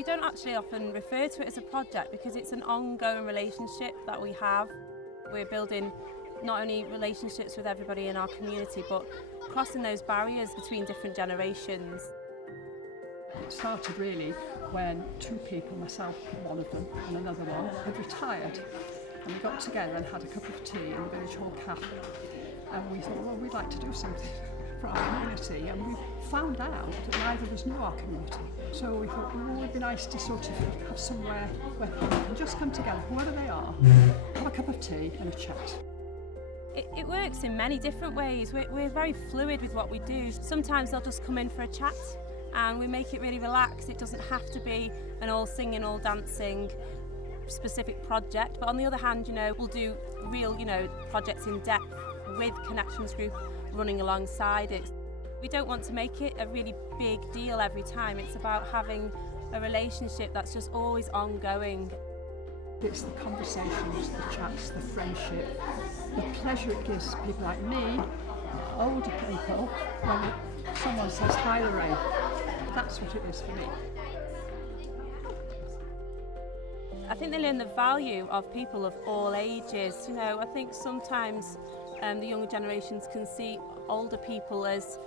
We don't actually often refer to it as a project because it's an ongoing relationship that we have. We're building not only relationships with everybody in our community, but crossing those barriers between different generations. It started really when two people, myself, one of them, and another one, had retired. And we got together and had a cup of tea in the village hall cafe. And we thought, well, we'd like to do something for our community. And we found out that neither of us knew our community. So we thought, well, it would be nice to sort of have somewhere where people can just come together, whoever they are, have a cup of tea and a chat. It works in many different ways. We're very fluid with what we do. Sometimes they'll just come in for a chat and we make it really relaxed. It doesn't have to be an all singing, all dancing specific project. But on the other hand, we'll do real, projects in depth with ConneXions Group running alongside it. We don't want to make it a really big deal every time. It's about having a relationship that's just always ongoing. It's the conversations, the chats, the friendship, the pleasure it gives people like me, older people, when someone says, "Hi Lorraine." That's what it is for me. I think they learn the value of people of all ages. I think sometimes the younger generations can see older people as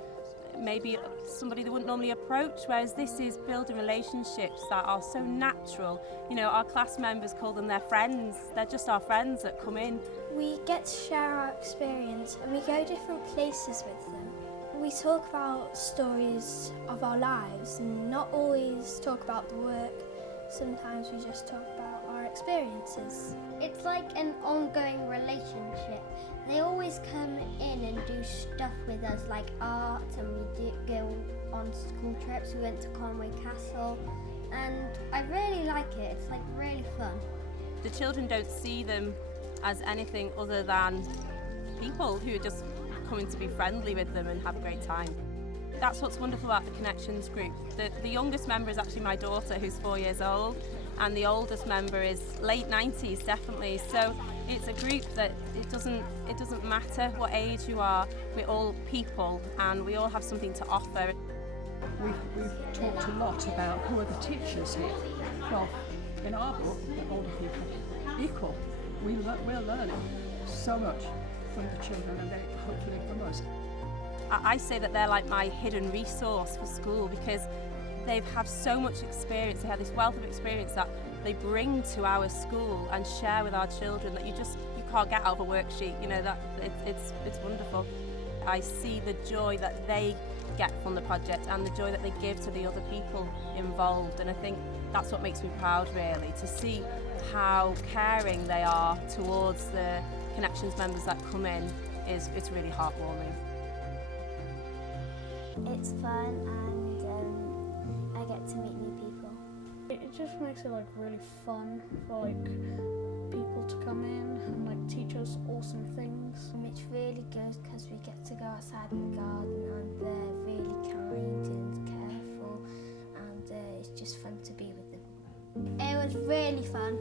maybe somebody they wouldn't normally approach, whereas this is building relationships that are so natural. Our class members call them their friends. They're just our friends that come in. We get to share our experience and we go different places with them. We talk about stories of our lives and not always talk about the work. Sometimes we just talk about our experiences. It's like an ongoing relationship. They always come in and do stuff with us, like art, and we go on school trips. We went to Conway Castle, and I really like it. It's really fun. The children don't see them as anything other than people who are just coming to be friendly with them and have a great time. That's what's wonderful about the ConneXions Group. The youngest member is actually my daughter, who's 4 years old, and the oldest member is late 90s, definitely. So it's a group that it doesn't matter what age you are. We're all people, and we all have something to offer. We've talked a lot about who are the teachers here. Well, in our book, the older people, equal. We're learning so much from the children, and they hopefully from us. I say that they're like my hidden resource for school because they've had so much experience. They have this wealth of experience that they bring to our school and share with our children that you can't get out of a worksheet. That it's wonderful. I see the joy that they get from the project and the joy that they give to the other people involved, and I think that's what makes me proud, really, to see how caring they are towards the ConneXions members that come in. It's really heartwarming. It's fun and I get to meet new people. It just makes it really fun for people to come in and teach us awesome things. It's really good because we get to go outside in the garden and they're really kind and careful, and it's just fun to be with them. It was really fun.